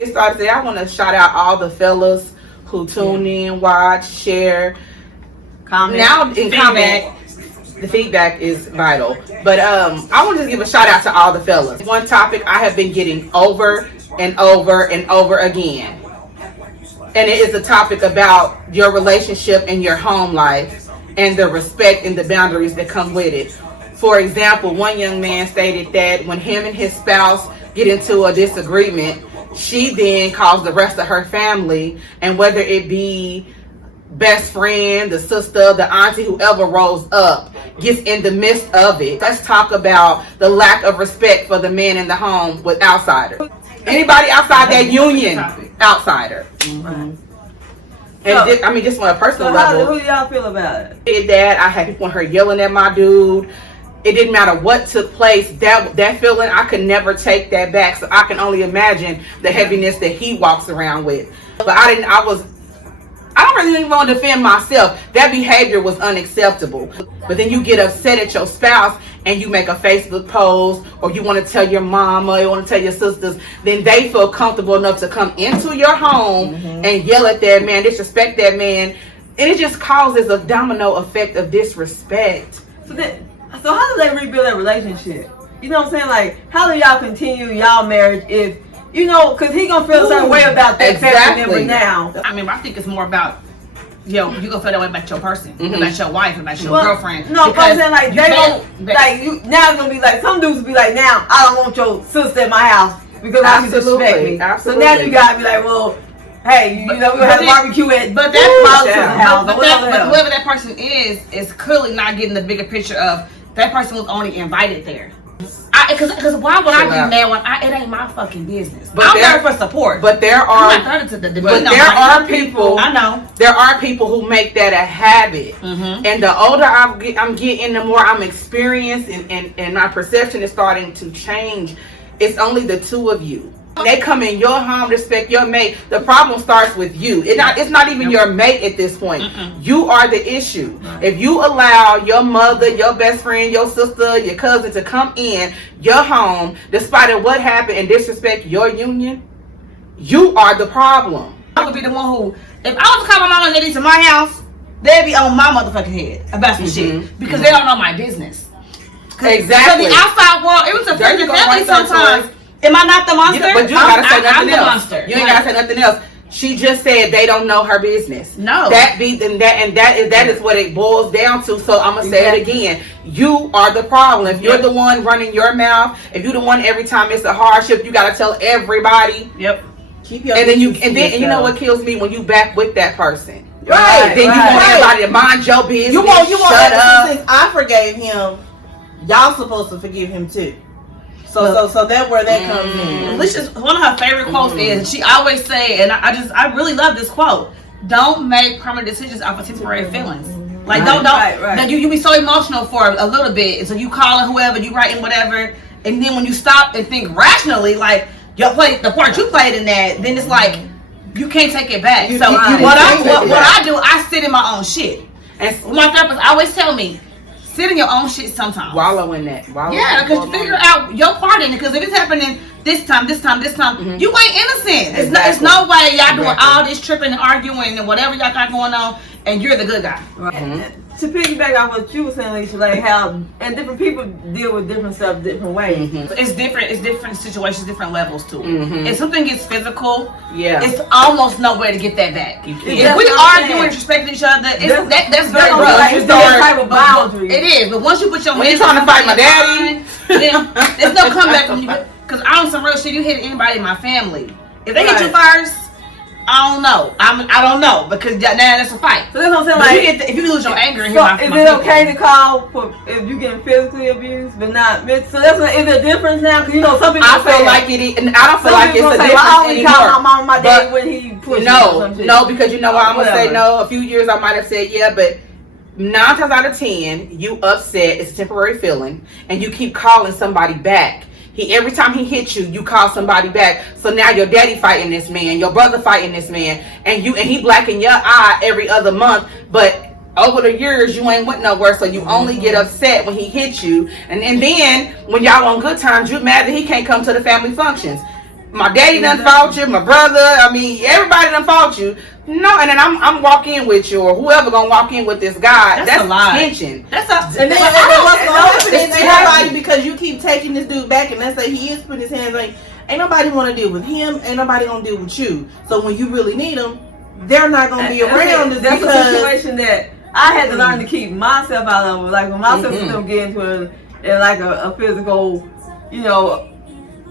Get started today. I want to shout out all the fellas who tune in, watch, share, comment. Now in comment, the feedback is vital. But I want to give a shout out to all the fellas. One topic I have been getting over and over and over again, and it is a topic about your relationship and your home life and the respect and the boundaries that come with it. For example, one young man stated that when him and his spouse get into a disagreement, she then calls the rest of her family, and whether it be best friend, the sister, the auntie, whoever rolls up, gets in the midst of it. Let's talk about the lack of respect for the man in the home with outsiders. Anybody outside that union, outsider. And just on a personal level. Who y'all feel about it? Did that. I had people in her yelling at my dude. It didn't matter what took place. That feeling, I could never take that back. So I can only imagine the heaviness that he walks around with. But I don't really even want to defend myself. That behavior was unacceptable. But then you get upset at your spouse and you make a Facebook post, or you want to tell your mama, you want to tell your sisters, then they feel comfortable enough to come into your home and yell at that man, disrespect that man. And it just causes a domino effect of disrespect. So how do they rebuild that relationship? You know what I'm saying? Like, how do y'all continue y'all marriage if, you know, because he going to feel a certain way about that family member now. I mean, I think it's more about, you know, you going to feel that way about your person, about your wife, about your girlfriend. No, but I'm saying, like, they don't, like, you, now it's going to be like, some dudes be like, now, I don't want your sister at my house because I disrespect me. Absolutely. So now you got to be like, well, hey, you know, we're going to have a barbecue at my sister's house. But whoever that person is clearly not getting the bigger picture of that person was only invited there. Because why would I be mad when it ain't my fucking business? But I'm there for support. But there are people. I know there are people who make that a habit. And the older I'm getting, the more I'm experienced, and my perception is starting to change. It's only the two of you. They come in your home, respect your mate. The problem starts with you. It's not even your mate at this point. You are the issue. If you allow your mother, your best friend, your sister, your cousin to come in your home, despite of what happened, and disrespect your union, you are the problem. I would be the one who, if I was to call my mama and daddy to my house, they'd be on my motherfucking head about some shit because they don't know my business. Exactly. So the outside world, it was a friend and family sometimes. Am I not the monster? But you gotta say nothing else. Monster. You ain't gotta say nothing else. She just said they don't know her business. No. That is what it boils down to. So I'm gonna say it again. You are the problem. If you're the one running your mouth, if you're the one every time it's a hardship, you gotta tell everybody. Yep. And then you know what kills me when you back with that person. Right. Then you want everybody to mind your business. You want shut up. Since I forgave him, y'all supposed to forgive him too. So that's where that comes in. Alicia's one of her favorite quotes is, she always say, and I really love this quote: "Don't make permanent decisions off of temporary feelings." Like don't. You be so emotional for a little bit, and so you calling whoever, you writing whatever, and then when you stop and think rationally, like the part you played in that, then it's like you can't take it back. What I do, I sit in my own shit. And my therapist always tell me, sit in your own shit sometimes. Wallow in that. Yeah, because you figure out your part in it. Because if it's happening this time, you ain't innocent. It's no way y'all doing all this tripping and arguing and whatever y'all got going on, and you're the good guy. Right. To piggyback on what you were saying, Alicia, like how and different people deal with different stuff different ways. It's different situations, different levels too. If something gets physical, it's almost no way to get that back. If we argue and disrespect each other, that's very rough. It's that type of boundary. It is, but once you put your when you trying to fight my daddy, then there's no comeback from you. Because I on some real shit, you hit anybody in my family. If they hit you first, I don't know. I don't know because now that's a fight. So that's what I'm saying. Like, if you lose your anger, so is it okay to call for if you getting physically abused, but not? So that's is there a difference now? Because you know some people. I feel like it. And I don't feel like it's a difference I only anymore. call my mom and my dad when he pushed No, because you know why I'm gonna say no. A few years I might have said yeah, but 9 times out of 10, you upset. It's a temporary feeling, and you keep calling somebody back. Every time he hits you, you call somebody back. So now your daddy fighting this man, your brother fighting this man, and he blacking your eye every other month. But over the years, you ain't went nowhere, so you only get upset when he hits you. And then when y'all on good times, you mad that he can't come to the family functions. My daddy done fought you, my brother. I mean, everybody done fought you. No, and then I'm walk in with you, or whoever gonna walk in with this guy. That's a lie. tension. That's a. And then what's gonna happen is it's everybody, because you keep taking this dude back, and let's say he is putting his hands on you, ain't nobody want to deal with him, ain't nobody gonna deal with you. So when you really need them, they're not gonna be around. That's a situation that I had to learn to keep myself out of. Like when my sister don't get into a physical, you know,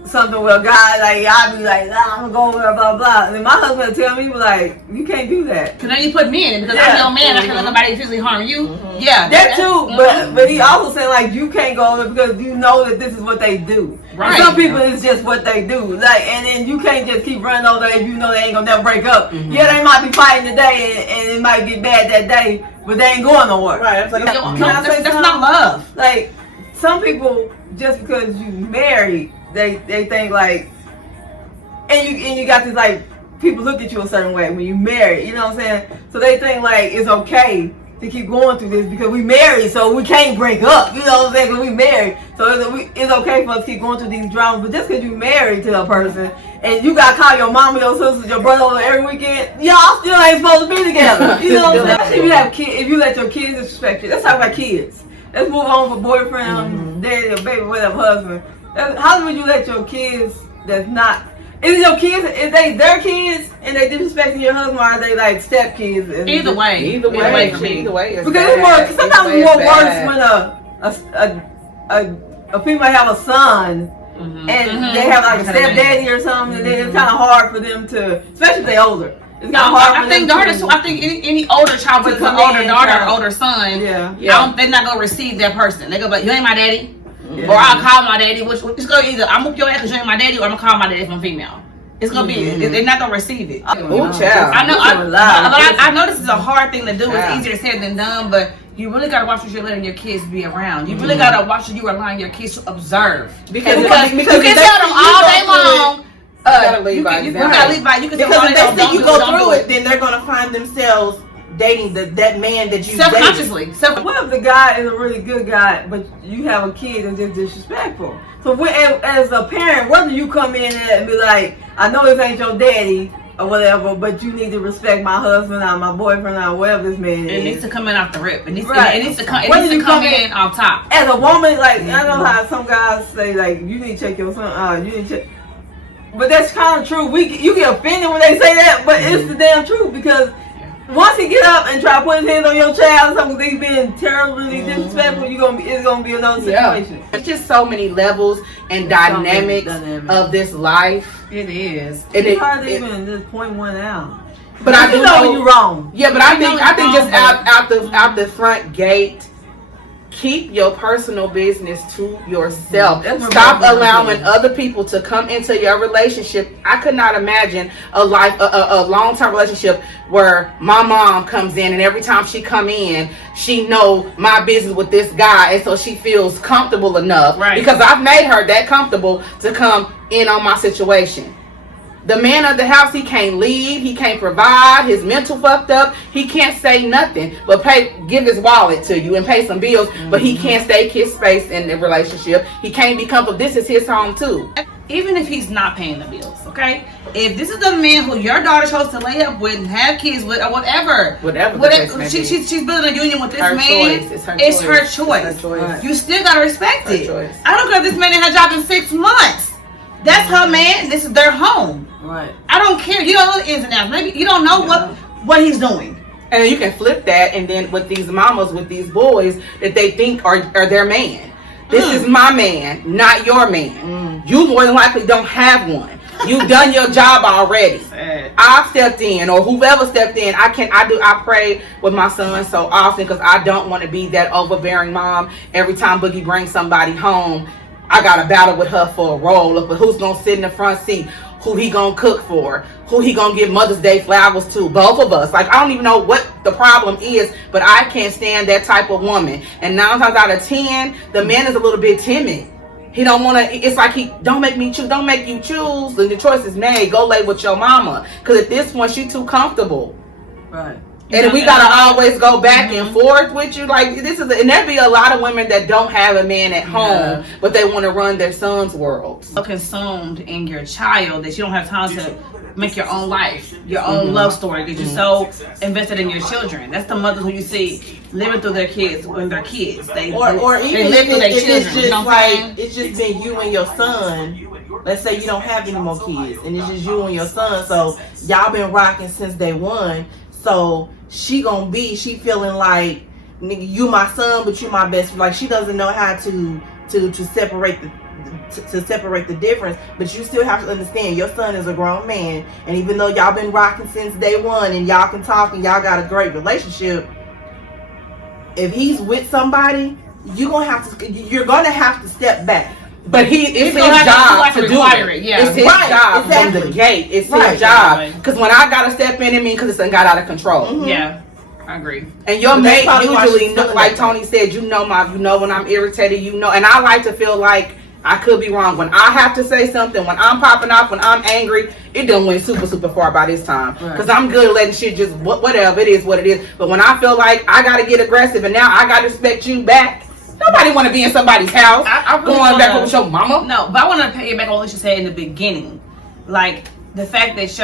something with a guy, like I'd be like, nah, I'm gonna go over there, blah blah. And then my husband would tell me, like, you can't do that. Cause now you put me in it because I'm your man. I can't let nobody physically harm you. Yeah, that too. But he also said like you can't go over there because you know that this is what they do. Right. And some people it's just what they do. Like, and then you can't just keep running over there if you know they ain't gonna never break up. Yeah, they might be fighting today and it might get bad that day, but they ain't going nowhere. Right. It's like, that's not love. Like some people, just because you married, they think like, and you got this like people look at you a certain way when you married, you know what I'm saying? So they think like it's okay to keep going through this because we married, so we can't break up, you know what I'm saying? Because we married, so it's okay for us to keep going through these dramas. But just because you married to a person and you got to call your mama, your sister, your brother over every weekend, y'all still ain't supposed to be together. You know what I'm saying? Especially if you have kids, if you let your kids disrespect you. Let's talk about kids. Let's move on for boyfriend, daddy, or baby, whatever, husband. How would you let your kids that's not, is it your kids, is they their kids and they disrespecting your husband, or are they like step kids? Either way for me. Either way, because it's more, sometimes it's more worse when a female have a son and they have like a stepdaddy or something, and then it's kind of hard for them to, especially if they're older. It's kind of hard. I think any older child, whether it's an older daughter or older son, they're not gonna receive that person. They go, but you ain't my daddy. Yeah. Or I'll call my daddy, which it's gonna either I'm whoop your ass because you ain't my daddy, or I'm gonna call my daddy if I'm female. It's gonna be, they're not gonna receive it. Oh, child. I know this is a hard thing to do. It's easier said than done, but you really gotta watch what you're letting your kids be around. You really gotta watch what you are allowing your kids to observe. Because you can tell them all day long. You gotta lead by example. Because if they see you go through it, then they're gonna find themselves dating that man that you self-consciously. What if the guy is a really good guy, but you have a kid that's just disrespectful? So as a parent, whether you come in and be like, I know this ain't your daddy or whatever, but you need to respect my husband or my boyfriend or whatever this man is. It needs to come in off the rip. It needs to come in off top. As a woman, like I know how some guys say like you need to check your son. You need to check. But that's kind of true. You get offended when they say that, but it's the damn truth because. Once he get up and try to put his hands on your child, something he's being terribly disrespectful, it's gonna be another situation. Yeah. It's just so many levels and dynamics of this life. It is. It's hard to even just point one out. But I do know when you're wrong. Yeah, but I think just out the front gate. Keep your personal business to yourself. Stop allowing other people to come into your relationship. I could not imagine a long-term relationship where my mom comes in and every time she come in, she know my business with this guy, and so she feels comfortable enough because I've made her that comfortable to come in on my situation. The man of the house, he can't lead, he can't provide, his mental fucked up, he can't say nothing but give his wallet to you and pay some bills, but he can't stay his space in the relationship. He can't be comfortable. This is his home too. Even if he's not paying the bills, okay? If this is the man who your daughter chose to lay up with and have kids with or whatever she's building a union with this man. It's her choice. You still gotta respect it. I don't care if this man ain't had a job in 6 months. That's her man. This is their home. Right. I don't care. You don't know the ins and outs. Maybe you don't know what he's doing. And then you can flip that, and then with these mamas, with these boys that they think are their man. This is my man, not your man. You more than likely don't have one. You've done your job already. I stepped in, or whoever stepped in. I pray with my son so often because I don't want to be that overbearing mom. Every time Boogie brings somebody home, I got to battle with her for a role. But who's gonna sit in the front seat? Who he gonna cook for? Who he gonna give Mother's Day flowers to? Both of us. Like, I don't even know what the problem is, but I can't stand that type of woman. And 9 times out of 10, the man is a little bit timid. He don't want to. It's like he don't make me choose. Don't make you choose. And the choice is made. Go lay with your mama. Because at this point, she too comfortable. Right. And we gotta always go back and forth with you. Like and there be a lot of women that don't have a man at home, but they want to run their son's world. So consumed in your child that you don't have time to make your own life, your own love story, because you're so invested in your children. That's the mothers who you see living through their kids when they're kids. Or even they live through their if it's children. just You know what I'm saying? like it's just been you and your son. Let's say you don't have any more kids, and it's just you and your son. So y'all been rocking since day one. So she feeling like, nigga, you my son, but you my best. Like she doesn't know how to separate to separate the difference. But you still have to understand your son is a grown man, and even though y'all been rocking since day one, and y'all can talk and y'all got a great relationship, if he's with somebody, you're gonna have to step back. But it's his have job to to do require it. it, yeah. It's his Right, job exactly. from the gate. It's Right. his job. Because when I gotta step in, it means because it's done got out of control. Mhm. Yeah, I agree. And your But that's mate probably why usually, she's feeling like that way. Tony said, you know when I'm irritated, and I like to feel like I could be wrong. When I have to say something, when I'm popping off, when I'm angry, it done went super, super far by this time. Because I'm good at letting shit just, whatever, it is what it is. But when I feel like I got to get aggressive and now I got to respect you back, nobody want to be in somebody's house I really going back wanna- with your mama. No, but I want to pay back on what you said in the beginning. Like, the fact that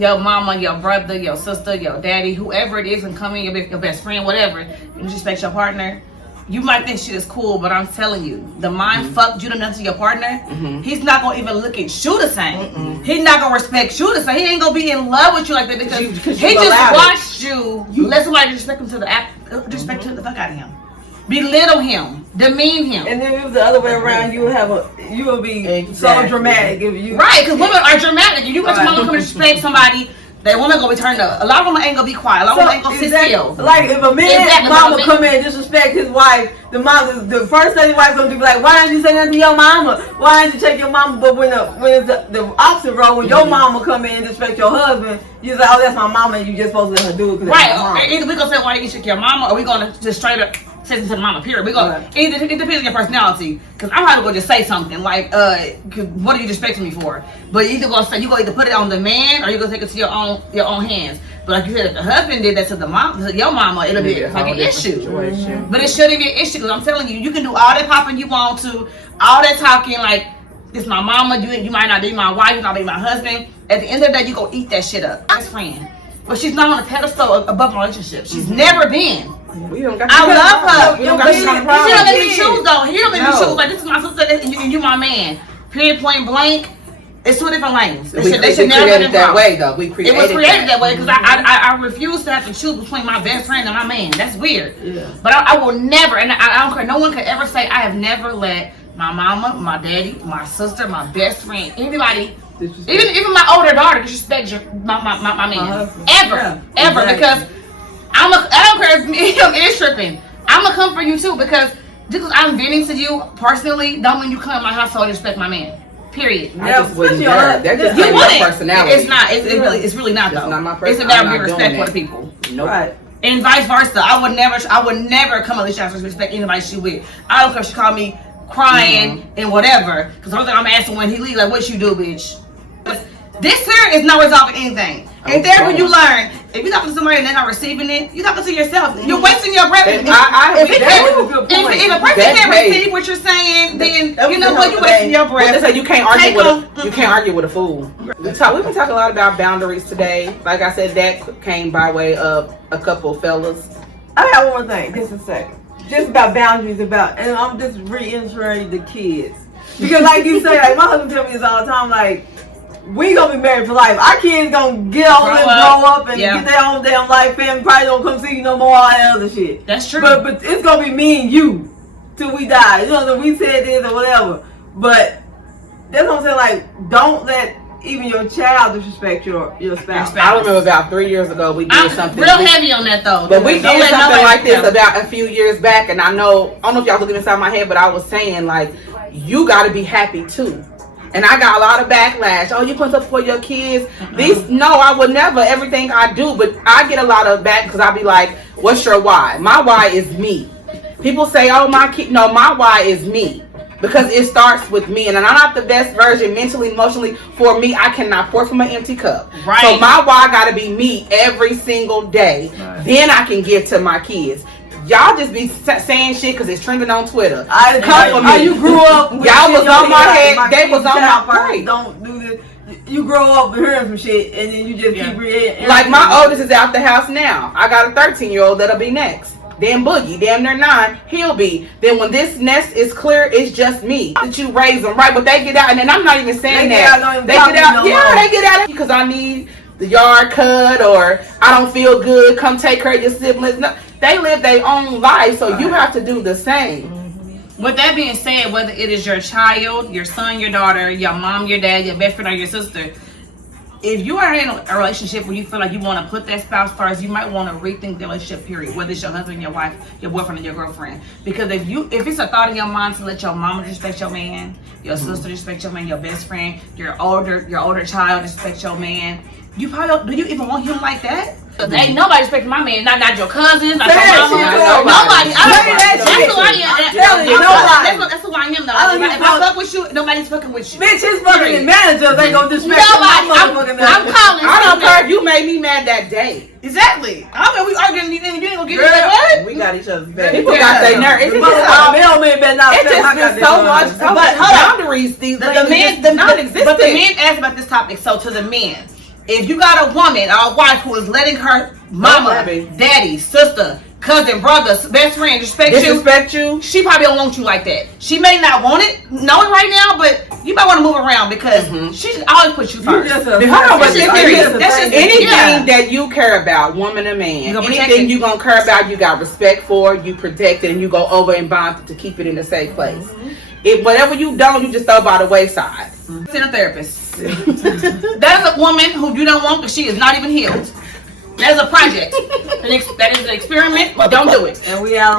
your mama, your brother, your sister, your daddy, whoever it is, and come in, your best friend, whatever, and disrespect your partner, you might think shit is cool, but I'm telling you, the mind fucked you done to your partner, he's not going to even look at you the same. He's not going to respect you the same. He ain't going to be in love with you like that because you he allowed just it. watched you let somebody disrespect him disrespect the fuck out of him. Belittle him, demean him. And then if it was the other way around, you would be so Exactly. dramatic if you. Right, because women are dramatic. If you let your mama come and disrespect somebody, that woman gonna be turned up. A lot of women ain't gonna be quiet. A lot of women ain't gonna sit still. Like if a man mama come in and disrespect his wife, the first thing the wife gonna do be like, why didn't you say nothing to your mama? Why didn't you check your mama? But when it's the opposite role, when your mama come in and disrespect your husband, you say, oh, that's my mama, and you just supposed to let her do it because Right. that's my mama. Either we gonna say why you check your mama, or we gonna just straight up say something to the mama. Period. We gonna it depends on your personality. Cause I'm probably gonna just say something like, cause what are you disrespecting me for? But you gonna either put it on the man or you gonna take it to your own hands. But like you said, if the husband did that to your mama, it'll be like an issue. But it shouldn't be an issue because I'm telling you, you can do all that popping you want to, all that talking like this my mama. You might not be my wife, you might not be my husband. At the end of the day, you gonna eat that shit up. Best friend, but she's not on a pedestal above my relationship. She's never been. We don't got I love her. We don't got He no don't problem. let me choose though. He don't let me No. choose. Like this is my sister and you my man. Period. Point blank. It's two different lanes. We They should never created been that crossed. way though. We It created was created that way because I refuse to have to choose between my best friend and my man. That's weird. Yeah. But I will never, and I don't care. No one could ever say I have never let my mama, my daddy, my sister, my best friend, anybody, even my older daughter disrespect my man. husband. Ever, Yeah, ever, exactly. because I don't care if him is tripping. I'm gonna come for you too because just because I'm venting to you personally, don't mean you come in my household and respect my man. Period. I just wouldn't especially dare. on That just You ain't wouldn't. my personality. It's not. It's really not It's though. not my It's person- about I'm being not doing respectful that. to people. Nope. Right. And vice versa. I would never come at Alicia and respect anybody she with. I don't care if she call me crying and whatever. Because the only thing I'm asking when he leave, like, what you do, bitch? This here is not resolving anything. And there when you learn, if you're talking to somebody and they're not receiving it, you're talking to yourself. You're wasting your breath. If a person can't receive what you're saying, then you know what, you're wasting your breath. They say you can't argue Take with them. you can't argue with a fool. We've been talking a lot about boundaries today. Like I said, that came by way of a couple fellas. I got one thing, just a second. Just about boundaries and I'm just reiterating the kids. Because like you say, like my husband tell me this all the time, like, we gonna be married for life. Our kids gonna get on and grow up and get their own damn life. Family probably don't come see you no more, all that other shit. That's true. But it's gonna be me and you till we die. You know, so we said this or whatever. But that's what I'm saying. Like, don't let even your child disrespect your spouse. I remember about 3 years ago we did I'm something real heavy on that though. But we did Don't let something nobody like this know. about a few years back, and I don't know if y'all looking inside my head, but I was saying like, you got to be happy too. And I got a lot of backlash. Oh, you put up for your kids. No, I would never. Everything I do, but I get a lot of back because I be like, "What's your why?" My why is me. People say, "Oh, my kid." No, my why is me. Because it starts with me, and I'm not the best version mentally, emotionally. For me, I cannot pour from an empty cup. Right. So my why gotta be me every single day. Right. Then I can give to my kids. Y'all just be saying shit because it's trending on Twitter. Come for me. You grew up. with Y'all shit was in your on my head, head. They was on child my first, right. Don't do this. You grow up hearing some shit, and then you just keep reading. Like my oldest is out the house now. I got a 13-year-old that'll be next. Then Boogie, damn near 9, he'll be. Then when this nest is clear, it's just me. That you raise them, right? But they get out, and then I'm not even saying They that. get out, don't even They talk get to out, you no yeah, more. they get out because I need the yard cut or I don't feel good. Come take care of your siblings. No, they live their own life, so you have to do the same. With that being said, whether it is your child, your son, your daughter, your mom, your dad, your best friend, or your sister, if you are in a relationship where you feel like you want to put that spouse first, you might want to rethink the relationship, period. Whether it's your husband, your wife, your boyfriend, or your girlfriend. Because if it's a thought in your mind to let your mama respect your man, your sister respect your man, your best friend, your older child respect your man, you probably don't, do you even want him like that? Ain't nobody respecting my man, not your cousins, not your mama, nobody. That's who I am. That's who I am though. If I fuck with you, nobody's fucking with you. Bitch, his fucking managers ain't gonna disrespect Nobody. my motherfucking I'm calling. I don't care if you made me mad that day. Exactly. I mean, we arguing, you ain't gonna give me Girl, that what? We got each other's back. People got their nerve. It's Motherfucking mailman better not just my been goddamn so much mother. But hold on. boundaries. These The men, but the men asked about this topic. So to the men, if you got a woman or a wife who is letting her mama, daddy, sister, cousin, brother, best friend disrespect you, she probably don't want you like that. She may not want it, know it right now, but you might want to move around because she should always put you You first. just a Hold on, but person. this You is- just a that's person. just- anything Yeah. that you care about, woman or man, You gonna protect anything it. you gonna care about, you got respect for, you protect it, and you go over and bond to keep it in a safe place. If whatever you don't, you just throw by the wayside. See a therapist. That is a woman who you don't want because she is not even healed. That is a project. That is an experiment. Don't do it. And we out.